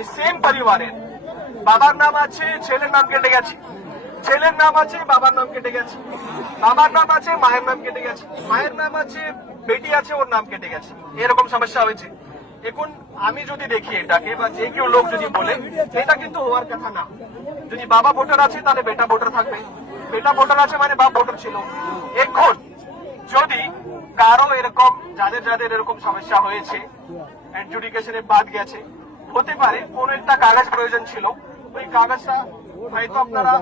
যে সেম পরিবারের বাবার নাম আছে, ছেলের নাম কেটে গেছে, ছেলের নাম আছে, বাবার নাম কেটে গেছে, বাবার নাম আছে, মায়ের নাম কেটে গেছে, মায়ের নাম আছে, বেটি আছে, ওর নাম কেটে গেছে, এরকম সমস্যা হয়েছে। এখন আমি যদি দেখি এটাকে বা যে কেউ লোক যদি বলে, এটা কিন্তু হওয়ার কথা না। যদি বাবা ভোটার আছে তাহলে বেটা ভোটার থাকবে, বেটা ভোটার আছে মানে বাপ ভোটার ছিল। এখন যদি কারো এরকম যাদের যাদের এরকম সমস্যা হয়েছে, অ্যাডজুডিকেশনে বাদ গেছে, হতে পারে কোন একটা কাগজ প্রয়োজন ছিল, ওই কাগজটা হয়তো আপনারা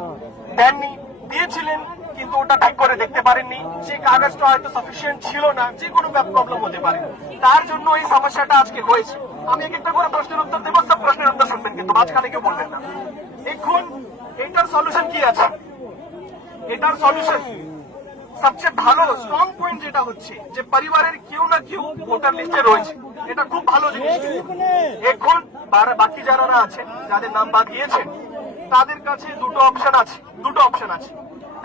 দেননি, দিয়েছিলেন কিন্তু ওটা ঠিক করে দেখতে পারেননি, সেই কাগজটা হয়তো সাফিসিয়েন্ট ছিল না, যে কোনো প্রবলেম হতে পারে, তার জন্য এই সমস্যাটা আজকে হয়েছে। আমি এক একটা করে প্রশ্নের উত্তর দেবো, সব প্রশ্নের উত্তর শুনবেন কিন্তু মাঝখানে কেউ বলবেন না। এখন এটার সলিউশন কি আছে? এটার সলিউশন সবচেয়ে ভালো স্ট্রং পয়েন্ট যেটা হচ্ছে যে পরিবারের কেউ না কেউ ভোটার লিস্টে রয়েছে, এটা খুব ভালো জিনিস। এখন বাকি যারা আছেন, যাদের নাম বাদ গিয়েছে, তাদের কাছে দুটো অপশন আছে।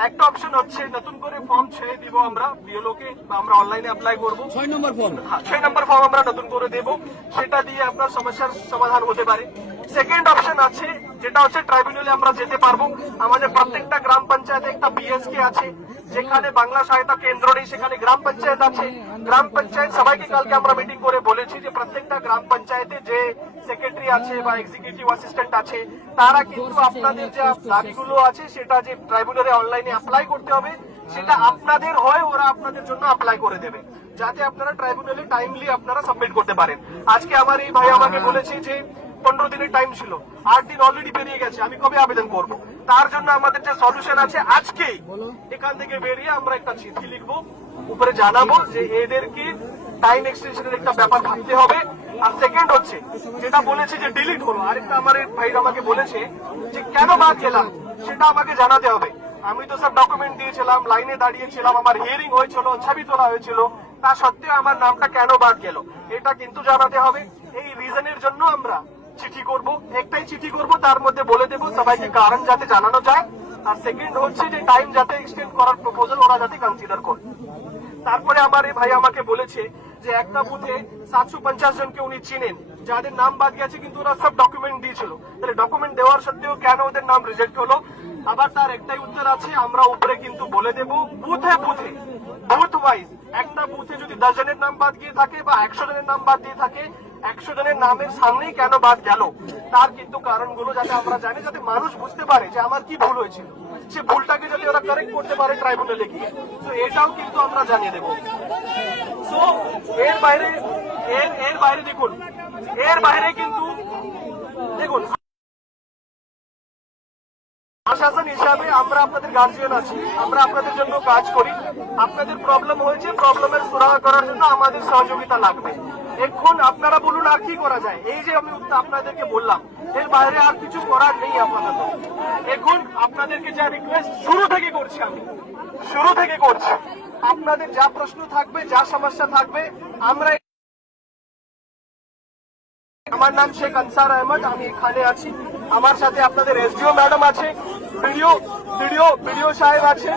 একটা অপশন হচ্ছে নতুন করে ফর্ম ছেড়ে দিব আমরা বিএলওকে, বা আমরা অনলাইনে অ্যাপ্লাই করবো, 6 নম্বর ফর্ম আমরা নতুন করে দেব, সেটা দিয়ে আপনার সমস্যার সমাধান হতে পারে। সেকেন্ড অপশন আছে যেটা হচ্ছে ট্রাইব্যুনালে আমরা যেতে পারবো। আমাদের প্রত্যেকটা গ্রাম পঞ্চায়েতে একটা বিএসকে আছে, যেখানে বাংলা সহায়তা কেন্দ্র নেই, সেখানে গ্রাম পঞ্চায়েত আছে। গ্রাম পঞ্চায়েত সবাইকে কালকে আমরা মিটিং করে বলেছি যে প্রত্যেকটা গ্রাম পঞ্চায়েতে যে সেক্রেটারি আছে বা এক্সিকিউটিভ অ্যাসিস্ট্যান্ট আছে, তারা কিন্তু আপনাদের যে দাবিগুলো আছে সেটা যে ট্রাইব্যুনালে অনলাইনে অ্যাপ্লাই করতে হবে, সেটা আপনাদের হয়, ওরা আপনাদের জন্য অ্যাপ্লাই করে দেবে, যাতে আপনারা ট্রাইব্যুনালে টাইমলি আপনারা সাবমিট করতে পারেন। আজকে আমার এই ভাই আমাকে বলেছে যে 15 দিনের টাইম ছিল, 8 দিন অলরেডি পেরিয়ে গেছে, আমি কবে আবেদন করব? তার জন্য আমাদের যে সলিউশন আছে, আজকেই এখান থেকে বেরিয়ে আমরা একটা চিঠি লিখবো, উপরে জানাবো যে এদেরকে টাইম এক্সটেনশনের একটা ব্যাপার ভাবতে হবে। আর সেকেন্ড হচ্ছে যেটা বলেছে যে ডিলিট হলো, আরেকটা আমার ভাই আমাকে বলেছে যে কেন বাদ গেলাম সেটা আমাকে জানাতে হবে। আমি তো সব ডকুমেন্ট দিয়েছিলাম, লাইনে দাঁড়িয়েছিলাম, আমার হিয়ারিং হয়েছিল, ছবি তোলা হয়েছিল, তা সত্ত্বেও আমার নামটা কেন বাদ গেল এটা কিন্তু জানাতে হবে। এই রিজনের জন্য আমরা চিঠি করব, একটাই চিঠি করব, তার মধ্যে বলে দেবো সবাইকে কারণ যাতে জানানো যায়। আর সেকেন্ড হচ্ছে যে টাইম যাতে এক্সটেন্ড করার প্রপোজাল ওরা যাতে কনসিডার করে। তারপরে আমার এই ভাই আমাকে বলেছে যে একটা বুথে 750 জনকে উনি চিনেন, যাদের নাম বাদ গেছে কিন্তু ওরা সব ডকুমেন্ট দিয়েছিল, তাহলে ডকুমেন্ট দেওয়ার সত্ত্বেও কেন ওদের নাম রিজেক্ট হলো? আবার তার একটাই উত্তর আছে, আমরা উপরে কিন্তু বলে দেব বুথে বুথ ওয়াইজ, একটা বুথে যদি 10 জনের নাম বাদ গিয়ে থাকে বা 100 জনের নাম বাদ দিয়ে থাকে, 100 জনের নামের সামনেই কেন বাদ গেল তার কিন্তু কারণগুলো যাতে আমরা জানি, যাতে মানুষ বুঝতে পারে যে আমার কি ভুল হয়েছিল, সে ভুলটাকে যাতে ওরা কারেক্ট করতে পারে ট্রাইব্যুনালে গিয়ে। তো এটাও কিন্তু আমরা জানিয়ে দেবো। তো এর বাইরে দেখুন, এর বাইরে কিন্তু দেখুন প্রশাসন হিসাবে আমরা আপনাদের গার্জিয়ান আছি, আমরা আপনাদের জন্য কাজ করি। আপনাদের প্রবলেম হয়েছে, প্রবলেমের সুরাহা করার জন্য আমাদের সহযোগিতা লাগবে। এখন আপনারা বলুন আর কি করা যায়? এই যে আমি আপনাদেরকে বললাম, এর বাইরে আর কিছু করার নেই আপাতত। এখন আপনাদেরকে যা রিকোয়েস্ট শুরু থেকে করছি, আপনাদের যা প্রশ্ন থাকবে, যা সমস্যা থাকবে, আমরা, আমার নাম শেখ আনসার আহমদ, আমি এখানে আছি, আমার সাথে আপনাদের এসডিও ম্যাডাম আছে, ভিডিও সাহেব আছে।